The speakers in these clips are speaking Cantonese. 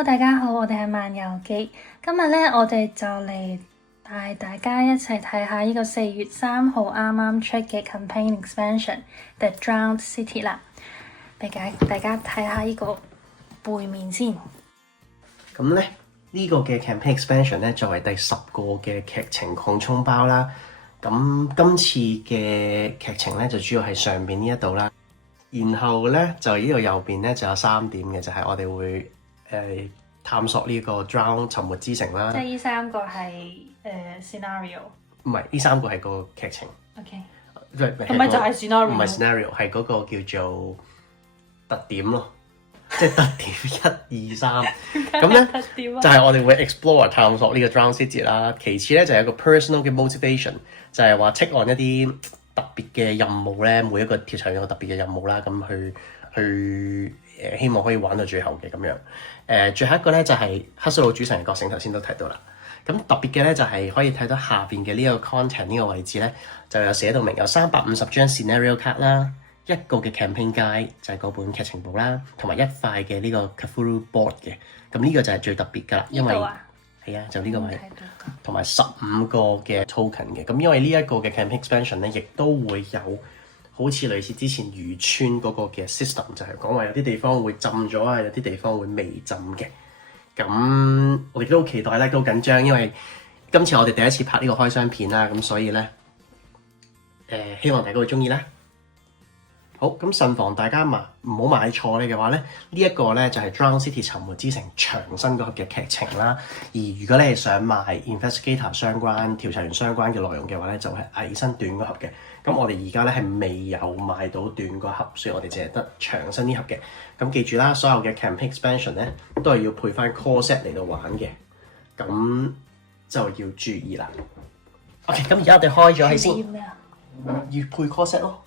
Hello，大家好，我哋係漫遊記。今日咧，我哋就嚟帶大家一齊睇下呢個4月3號啱啱出嘅 campaign expansion The Drowned City 啦。俾大家睇下呢個背面先。咁咧呢個嘅 campaign expansion 咧作為第10個嘅劇情擴充包啦。咁今次嘅劇情咧就主要係上邊呢一度啦。然後咧就呢度右邊咧就有3點嘅，就係我哋會探索呢個 Drown 沉沒之城啦。即係呢3個係scenario。唔係，呢3個係個劇情。OK。唔係就係 scenario。唔係 scenario， 係嗰個叫做特點咯，即係特點1、2、3。咁咧就係我哋會 explore 探索呢個 Drown City 啦。其次咧就係一個 personal 嘅 motivation， 就係話 take on 一啲特別嘅任務咧，每一個條場有個特別嘅任務啦，咁去希望可以玩到最後嘅咁樣。最後一個咧就係黑水佬主神嘅覺醒，頭先都提到啦。咁特別嘅咧就係可以睇到下邊嘅呢個 content 呢個位置咧，就有寫到明有350張 scenario card 啦，一個嘅 campaign guide 就係嗰本劇情簿啦，同埋一塊嘅呢個 Cthulhu board 嘅。咁呢個就係最特別㗎啦，因為係啊，就呢個位，同埋15個嘅 token 嘅。咁因為呢一個嘅 campaign expansion 咧，亦都會有好似類似之前漁村嗰個嘅 system， 就係講話有啲地方會浸咗啊，有啲地方會未浸嘅。咁我哋都好期待咧，都好緊張，因為今次我哋第一次拍呢個開箱片啦，咁所以咧希望大家會鍾意啦。好，咁慎防大家唔好買錯咧嘅話咧，呢一個咧就係 Drown City 沉沒之城長生嗰個嘅劇情啦。而如果你係想買 Investigator 相關、調查員相關嘅內容嘅話咧，就係蟻身短嗰盒嘅。咁我哋而家咧係未有買到短嗰盒，所以我哋淨係得長生呢盒嘅。咁記住啦，所有嘅 campaign expansion 咧都係要配翻 core set 嚟到玩嘅，咁就要注意啦。OK， 咁而家我哋開咗佢先，要配 core set 咯。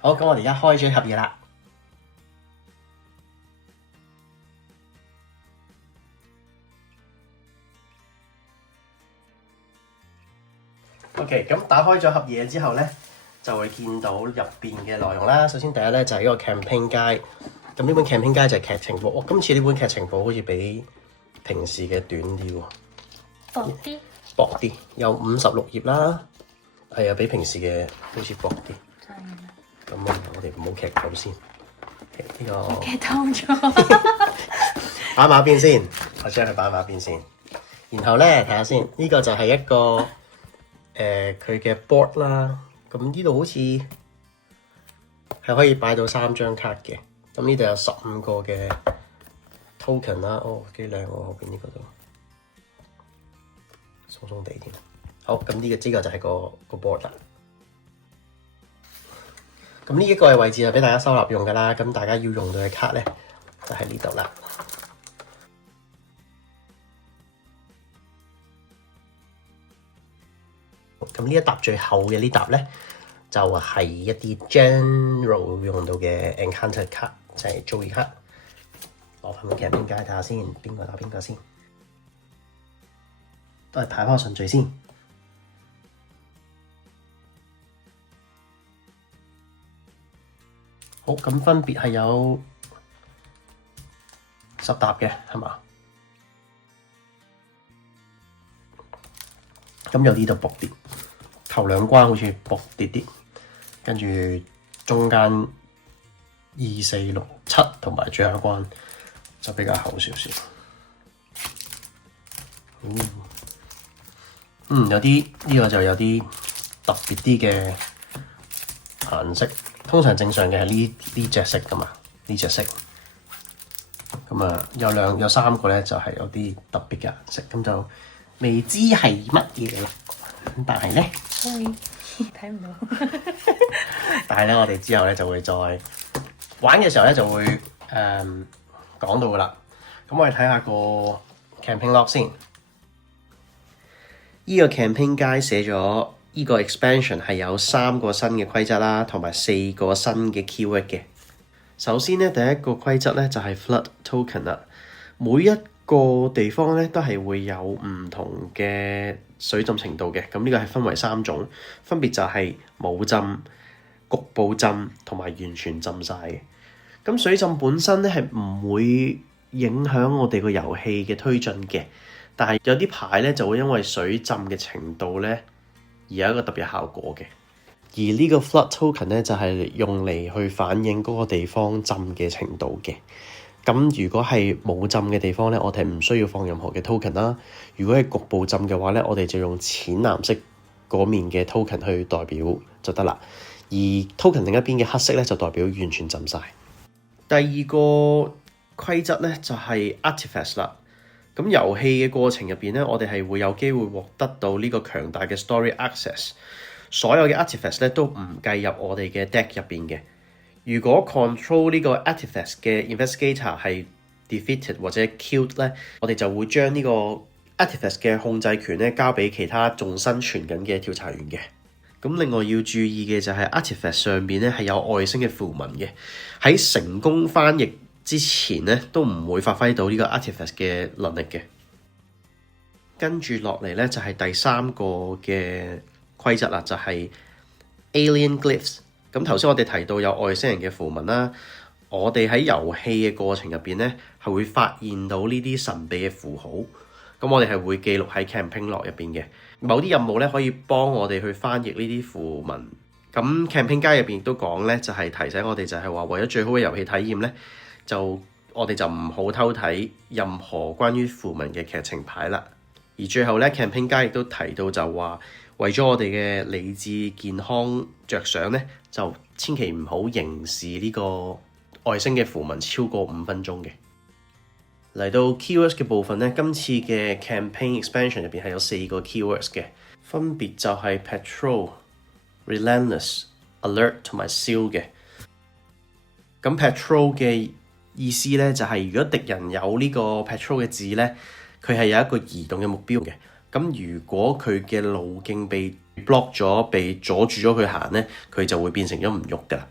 好，咁我哋而家開咗盒嘢啦。OK， 咁打開咗盒嘢之後咧，就會見到入邊嘅內容啦。首先第一咧就係、是、一個 campaign guide， 咁呢本 campaign guide 就係劇情簿。今次呢本劇情簿好似比平時嘅短啲喎，薄啲，有56頁啦。係啊，比平時嘅好似薄啲。咁我哋唔好劇透先，呢個劇透咗，擺埋一邊先，我將佢擺埋一邊先。然後咧睇下先，呢個就係一個佢嘅 board 啦。咁呢度好似係可以擺到3張卡嘅。咁呢度有15個嘅 token 啦。哦，幾靚喎，後邊呢個都鬆鬆地添。好，咁呢個就係個 board 啦。咁呢一個嘅位置就俾大家收納用㗎啦，咁大家要用到嘅卡咧就喺呢度啦。咁呢一沓最後嘅呢沓咧，就係一啲 general 用到嘅 encounter 卡，就係遭遇卡。攞翻本 campaign guide睇下先，邊個打邊個先，都係排翻順序先。好，咁分別係有10沓嘅，係嘛？咁有呢度薄啲，頭2關好似薄啲啲，跟住中間2、4、6、7同埋最後一關就比較厚少少。有啲呢個就有啲特別啲嘅顏色。通常正常嘅係呢隻色㗎嘛，呢隻色。咁啊，有3個咧就係有啲特別嘅顏色，咁就未知係乜嘢啦。但係咧，睇唔到。但係咧，我哋之後咧就會再玩嘅時候咧就會講到㗎啦。咁我哋睇下個 campaign log 先。呢個 campaign guide 寫咗。呢個 expansion 係有3個新嘅規則啦，同埋4個新嘅 keyword 嘅。首先咧，第一個規則咧就係 flood token 啦。每一個地方咧都係會有唔同嘅水浸程度嘅。咁呢個係分為3種，分別就係冇浸、局部浸同埋完全浸晒嘅。咁水浸本身咧係唔會影響我哋個遊戲嘅推進嘅。但係有啲牌咧就會因為水浸嘅程度咧而有一個特別效果嘅。而呢個 flood token 咧就係用嚟去反映嗰個地方浸嘅程度嘅。咁如果係冇浸嘅地方咧，我哋唔需要放任何嘅 token 啦。如果係局部浸嘅話咧，我哋就用淺藍色嗰面嘅 token 去代表就得啦。而 token 另一邊嘅黑色咧就代表完全浸晒。第二個規則咧就係 artifact 啦。咁遊戲嘅過程入邊咧，我哋係會有機會獲得到呢個強大嘅 story access。所有嘅 artifact 咧都唔計入我哋嘅 deck 入邊嘅。如果 control 呢個 artifact 嘅 investigator 係 defeated 或者 killed 咧，我哋就會將呢個 artifact 嘅控制權咧交俾其他仲生存緊嘅調查員嘅。咁另外要注意嘅就係 artifact 上邊咧係有外星嘅符文嘅，喺成功翻譯之前咧都唔會發揮到呢個 artifact 嘅能力嘅。跟住落嚟咧就係第三個嘅規則啦，就係 alien glyphs。咁頭先我哋提到有外星人嘅符文啦，我哋喺遊戲嘅過程入邊咧係會發現到呢啲神秘嘅符號，咁我哋係會記錄喺 campaign log 入邊嘅。某啲任務咧可以幫我哋去翻譯呢啲符文。咁 campaign guide 入邊亦都講咧，就係提醒我哋就係話為咗最好嘅遊戲體驗咧，我哋就唔好偷睇任何關於符文嘅劇情牌啦。而最後咧 campaign guide 亦都提到就話，為咗我哋嘅理智健康着想咧，就千祈唔好凝視呢個外星嘅符文超過5分鐘嘅。嚟到 keywords 嘅部分咧，今次嘅 campaign expansion 入邊係有4個 keywords 嘅，分別就係 patrol、relentless、alert 同埋 seal 嘅。咁 patrol 嘅意思咧就係如果敵人有呢個 patrol 嘅字咧，佢係有一個移動嘅目標嘅。咁如果佢嘅路徑被 block 咗，被阻住咗佢行咧，佢就會變成咗唔喐噶啦。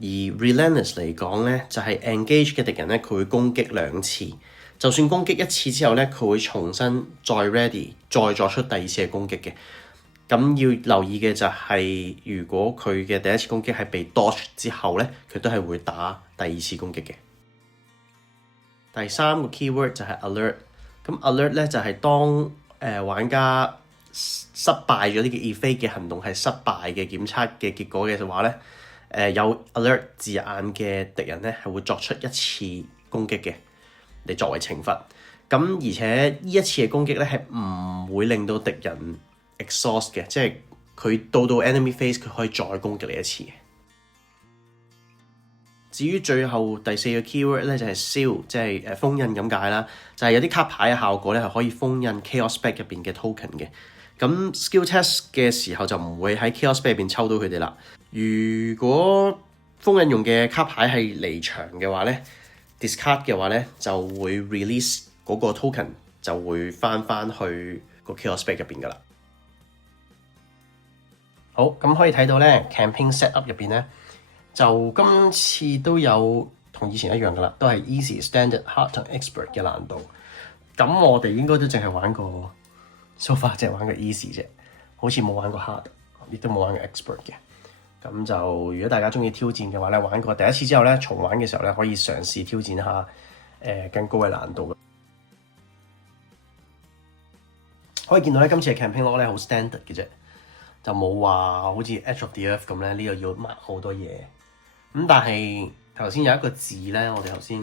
而 relentless 嚟講咧，就係 engage 嘅敵人咧，佢會攻擊2次，就算攻擊1次之後咧，佢會重新再 ready， 再作出第2次嘅攻擊嘅。咁要留意嘅就係，如果佢嘅第1次攻擊係被 dodge 之後咧，佢都係會打第2次攻擊嘅。第3個 keyword 就係 alert。咁 alert 咧就係當玩家失敗咗呢個 evade 嘅行動係失敗嘅檢測嘅結果嘅話咧，有 alert 字眼嘅敵人咧係會作出1次攻擊嘅，嚟作為懲罰。咁而且呢1次嘅攻擊咧係唔會令到敵人 exhaust 嘅，即係佢到 enemy phase 佢可以再攻擊你1次嘅。至於最後第4個 keyword 咧就係 seal， 即係封印咁解啦，就係有啲卡牌嘅效果咧係可以封印 chaos spec 入邊嘅 token 嘅。咁 skill test 嘅時候就唔會喺 chaos spec 入邊抽到佢哋啦。如果封印用嘅卡牌係離場嘅話咧 ，discard 嘅話咧就會 release 嗰個 token 就會翻去個 chaos spec 入邊噶啦。好，咁可以睇到咧 campaign set up 入邊咧。就今次都有同以前一樣噶啦，都係 easy、standard、hard 同 expert 嘅難度。咁我哋應該都淨係玩過 so far，淨係玩過 easy 啫，好似冇玩過 hard， 亦都冇玩過 expert 嘅。咁就如果大家中意挑戰嘅話咧，玩過第1次之後咧，重玩嘅時候咧，可以嘗試挑戰下更高嘅難度。可以見到咧，今次嘅 campaign log 咧好 standard 嘅啫，就冇話好似 Edge of the Earth 咁咧，呢度要 mark 好多嘢。咁但係頭先有一個字咧，我哋頭先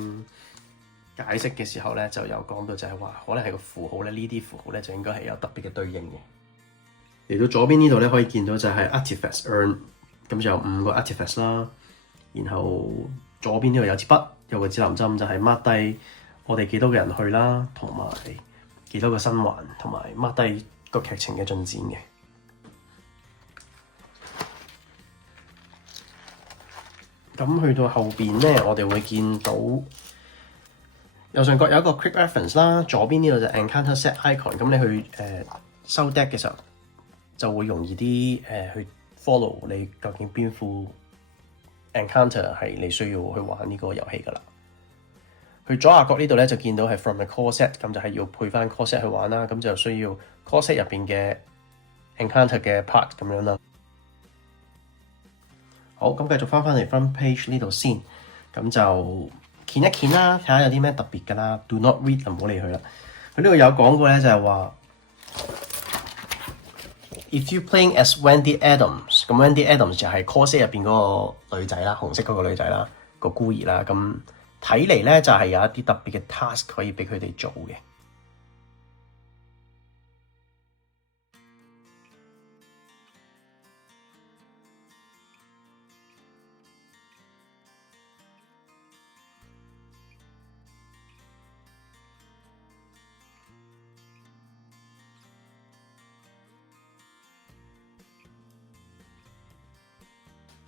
解釋嘅時候咧，就有講到就係話，可能係個符號咧，呢啲符號咧就應該係有特別嘅對應嘅。嚟到左邊呢度咧，可以見到就係 artifacts earn， 咁就有5個 artifacts 啦。然後左邊呢度有支筆，有個指南針，就係 mark 低我哋幾多個人去啦，同埋幾多個生還，同埋 mark 低個劇情嘅進展嘅。咁去到後邊咧，我哋會見到右上角有一個 quick reference 啦，左邊呢度就 encounter set icon。咁你去收 deck 嘅時候，就會容易啲去 follow 你究竟邊副 encounter 係你需要去玩呢個遊戲噶啦。去左下角呢度咧就見到係 from the core set， 咁就係要配翻 core set 去玩啦。咁就需要 core set 入邊嘅 encounter 嘅 part 咁樣啦。好，咁繼續翻嚟 front page 呢度先，咁就掀一掀啦，睇下有啲咩特別㗎啦。Do not read 就唔好理佢啦。佢呢度有講過咧，就係話 If you playing as Wendy Adams， 咁 Wendy Adams 就係 Corset 入邊嗰個女仔啦，紅色嗰個女仔啦，個孤兒啦。咁睇嚟咧就係有一啲特別嘅 task 可以俾佢哋做嘅。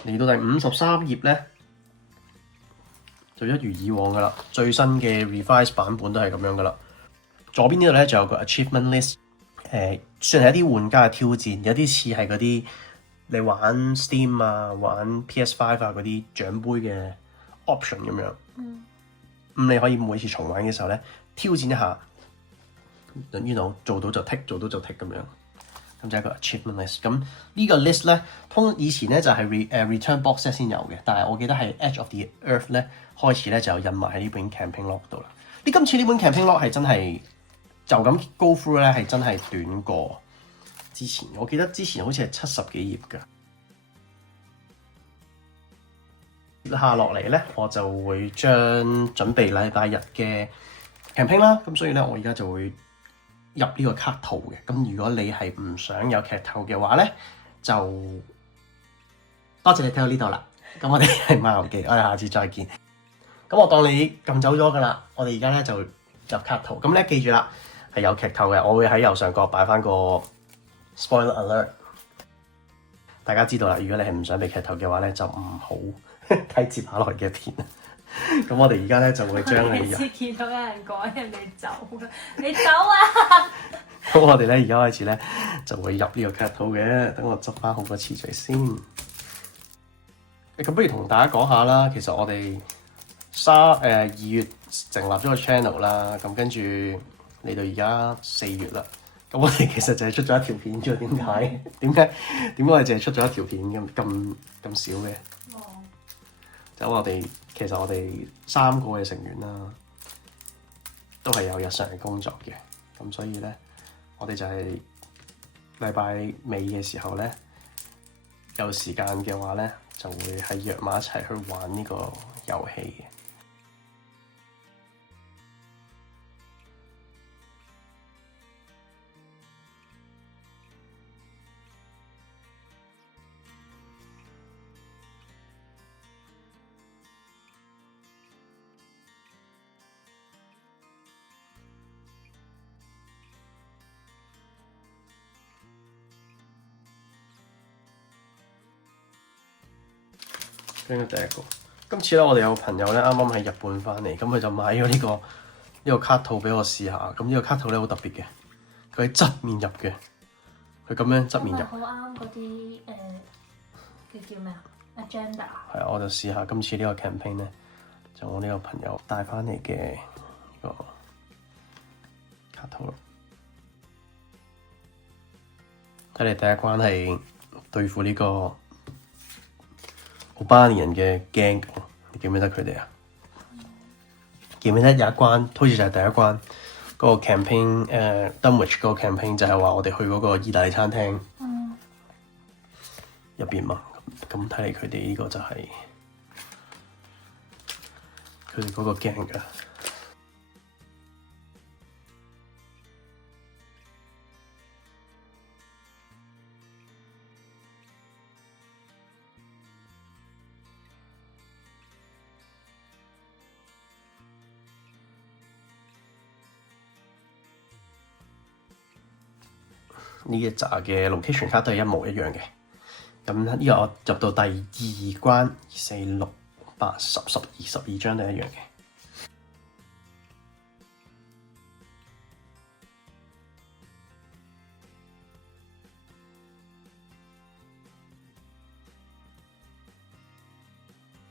嚟到第53頁咧，就一如以往噶啦，最新嘅 revise 版本都係咁樣噶啦。左邊呢度咧就有個 achievement list，算係一啲玩家嘅挑戰，有啲似係嗰啲你玩 Steam 啊、玩 PS5 啊嗰啲獎杯嘅 option 咁樣。咁你可以每次重玩嘅時候咧，挑戰一下，做到就剔，做到就剔咁樣。咁就係一個 achievement list。咁呢個 list 咧，以前咧就係 return box 先有嘅，但係我記得係 Edge of the Earth 咧開始咧就有印埋喺呢本 campaign log 度啦。今次呢本 campaign log 係真係就咁 go through 咧，係真係短過之前。我記得之前好似係70幾頁㗎。下落嚟咧，我就會將準備禮拜日嘅 campaign 啦。咁所以咧，我而家就會入呢個卡圖嘅。咁如果你係唔想有劇透嘅話咧，就多謝你睇到呢度啦。咁我哋係貓遊記，我哋下次再見。咁我當你撳走咗噶啦，我哋而家咧就入卡圖。咁咧記住啦，係有劇透嘅，我會喺右上角擺翻個 spoiler alert， 大家知道啦。如果你係唔想被劇透嘅話咧，就唔好睇接下來嘅片。咁我哋而家咧就會將你次見到有人趕人哋走，你走啊！咁我哋咧而家開始咧就會入呢個劇圖嘅。等我執翻好個次序先。咁不如同大家講下啦。其實我哋2月成立咗個 channel 啦。咁跟住嚟到而家4月啦。咁我哋其實就係出咗一條片啫。點解？點解我哋淨係出咗一條片咁少嘅？就其實我哋3個嘅成員啦，都係有日常嘅工作嘅。咁所以咧，我哋就係禮拜尾嘅時候咧，有時間嘅話咧，就會係約埋一齊去玩呢個遊戲嘅。跟住第一個，今次咧我哋有個朋友咧啱啱喺日本翻嚟，咁佢就買咗呢個卡套俾我試下。咁呢個卡套咧好特別嘅，佢喺側面入嘅，佢咁樣側面入。好啱嗰啲叫咩啊 agenda。係啊，我就試下今次呢個 campaign 咧，就我呢個朋友帶翻嚟嘅呢個卡套咯。睇嚟第一關係對付呢個奧巴尼人嘅 gang， 你記唔記得佢哋啊？記唔記得有一關，好似就係第一關嗰個 campaign Dunwich 嗰個 campaign 就係話我哋去嗰個意大利餐廳入邊嘛。咁睇嚟佢哋呢個就係佢哋嗰個 gang 㗎。呢一紮嘅 location 卡都係一模一樣嘅。咁呢個我入到第2關，4、6、8、10、12張都一樣嘅。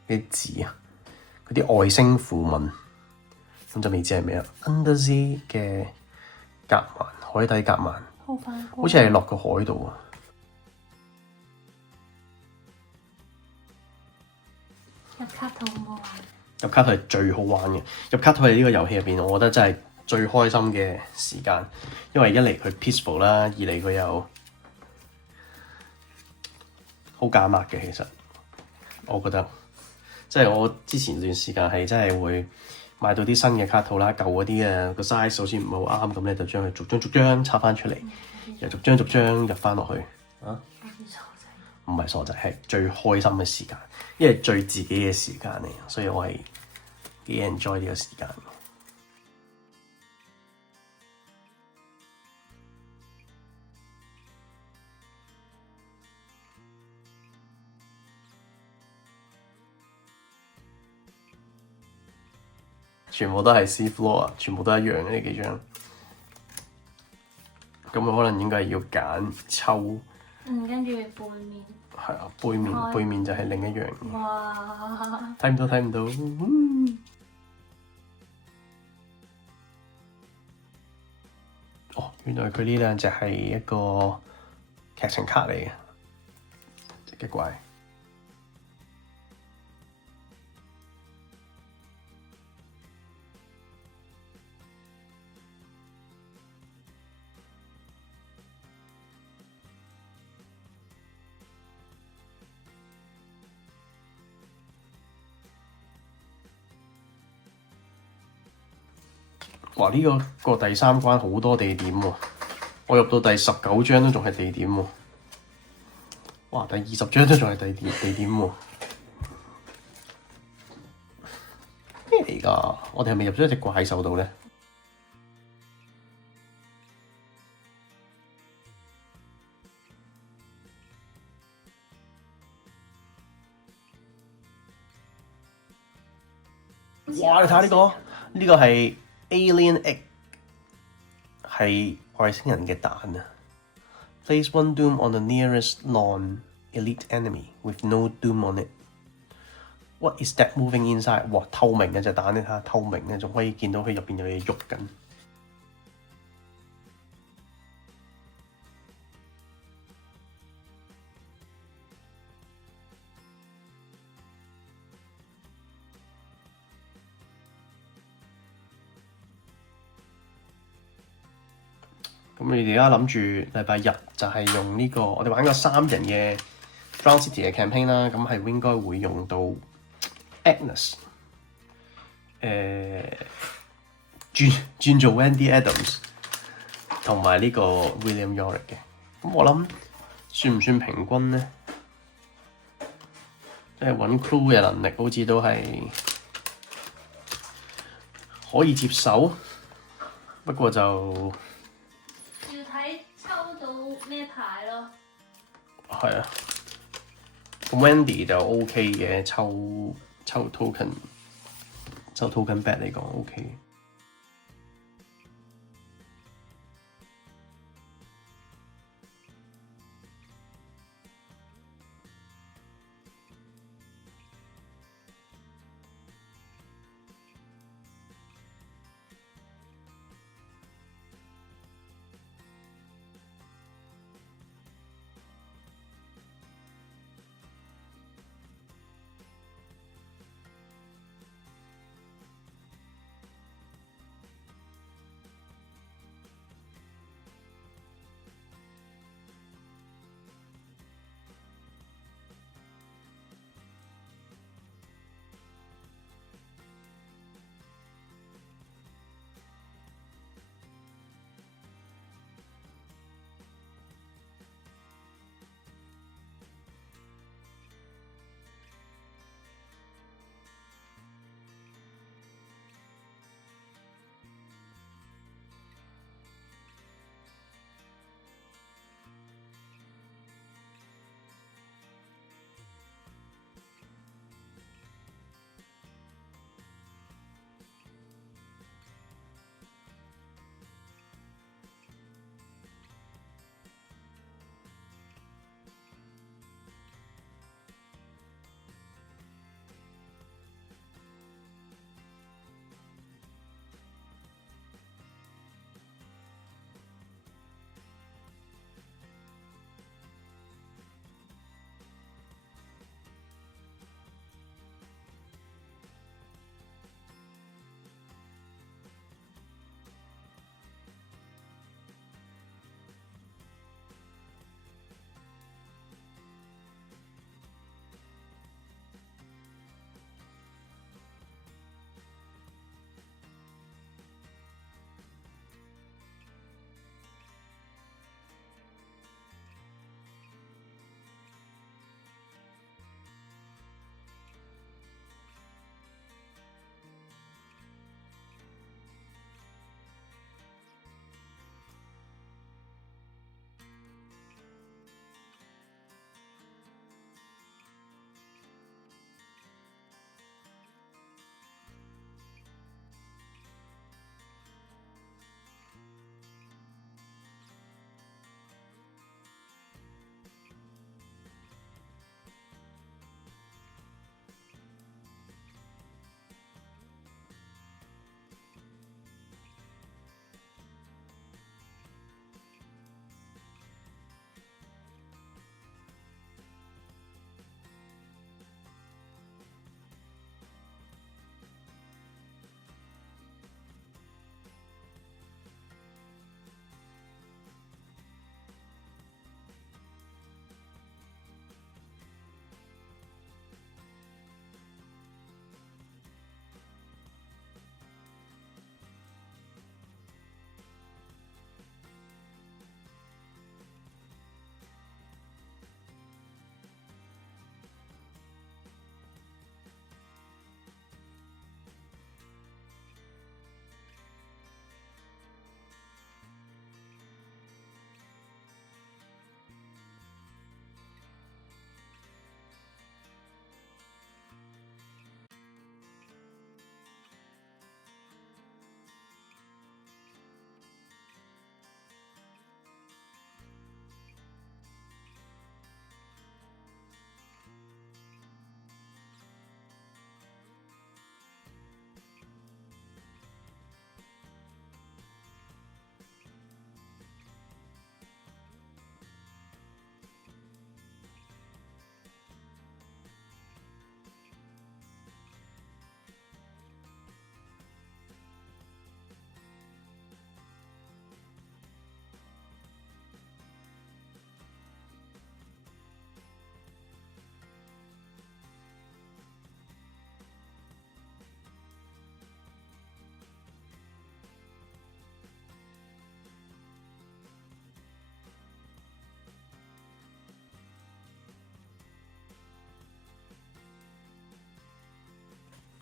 啲字啊，嗰啲外星符文，咁就未知係咩啊 Undersea 嘅夾萬，海底夾萬。好似係落個海度啊！入卡套好唔好玩？入卡套係最好玩嘅，入卡套係呢個遊戲入邊，我覺得真係最開心嘅時間，因為一嚟佢 peaceful 啦，二嚟佢又好減壓嘅。其實我覺得，即係我之前段時間係真係會買到啲新嘅卡套啦，舊嗰啲啊個 size 好似唔係好啱咁咧，就將佢逐張拆翻出嚟，又逐張入翻落去啊！唔係傻仔，係最開心嘅時間，因為最自己嘅時間嚟，所以我係幾 enjoy 呢個時間。全部都係 sea floor 啊，全部都一樣嘅呢幾張。咁可能應該係要揀抽。跟住背面。係啊，背面就係另一樣。哇！睇唔到。哦，原來佢呢兩隻係一個劇情卡嚟嘅，隻嘅怪。哇！呢個第三關好多地點喎，我入到第19張都仲係地點喎。哇！第20張都仲係地點喎。咩嚟㗎？我哋係咪入咗一隻怪獸度咧？哇！你睇下呢個係 Alien Egg， 係外星人嘅蛋啊。Place one doom on the nearest non-elite enemy with no doom on it. What is that moving inside？ 哇！透明嘅隻蛋，你睇下透明嘅，仲可以見到佢入邊有嘢喐緊。咁你哋而家諗住禮拜日就係用呢個，我哋玩個3人嘅 Drown City 嘅 campaign 啦，咁係應該會用到 Agnes， 轉做 Wendy Adams 同埋呢個 William Yorick 嘅。咁我諗算唔算平均咧？即係揾 crew 嘅能力好似都係可以接受，不過就要睇抽到咩牌咯。係啊，咁 Wendy 就 OK 嘅，抽 token back 嚟講 OK。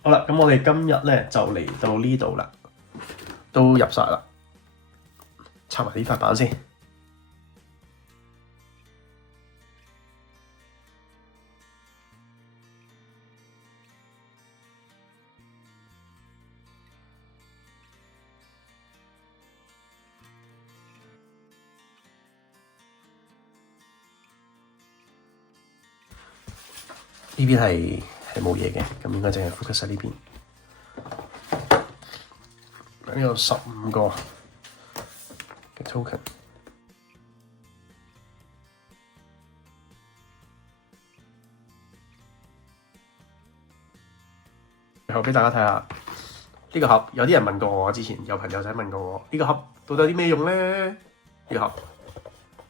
好啦，咁我哋今日咧就嚟到呢度啦，都入晒啦，插埋呢塊板先。呢邊係冇嘢嘅，咁應該淨係 focus 喺呢邊。呢有15個嘅 token。最後俾大家睇下呢個盒，有啲人問過我，之前有朋友仔問過我，呢個盒到底有啲咩用咧？呢個盒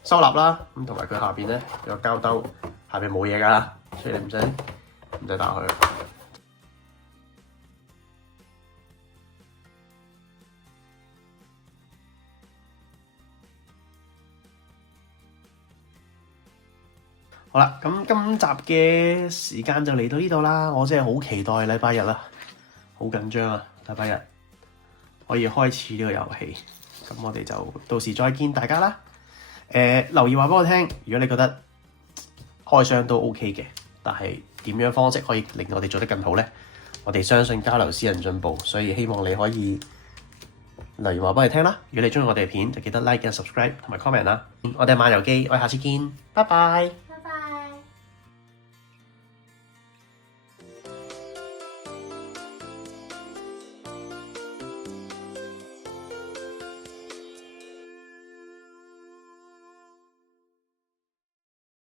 收納啦，咁同埋佢下邊咧有個膠兜，下邊冇嘢㗎，所以你唔使打開。好啦，咁今集嘅時間就嚟到呢度啦，我真係好期待禮拜日啦，好緊張啊！禮拜日可以開始呢個遊戲，咁我哋就到時再見大家啦。留言話俾我聽，如果你覺得開箱都 OK 嘅，但係點樣方式可以令我哋做得更好呢？我哋相信交流使人進步，所以希望你可以留言話俾我哋聽啦。如果你中意我哋嘅片，就記得 like 及 subscribe 同埋 comment 啦。我哋漫遊記，我哋下次見，拜拜。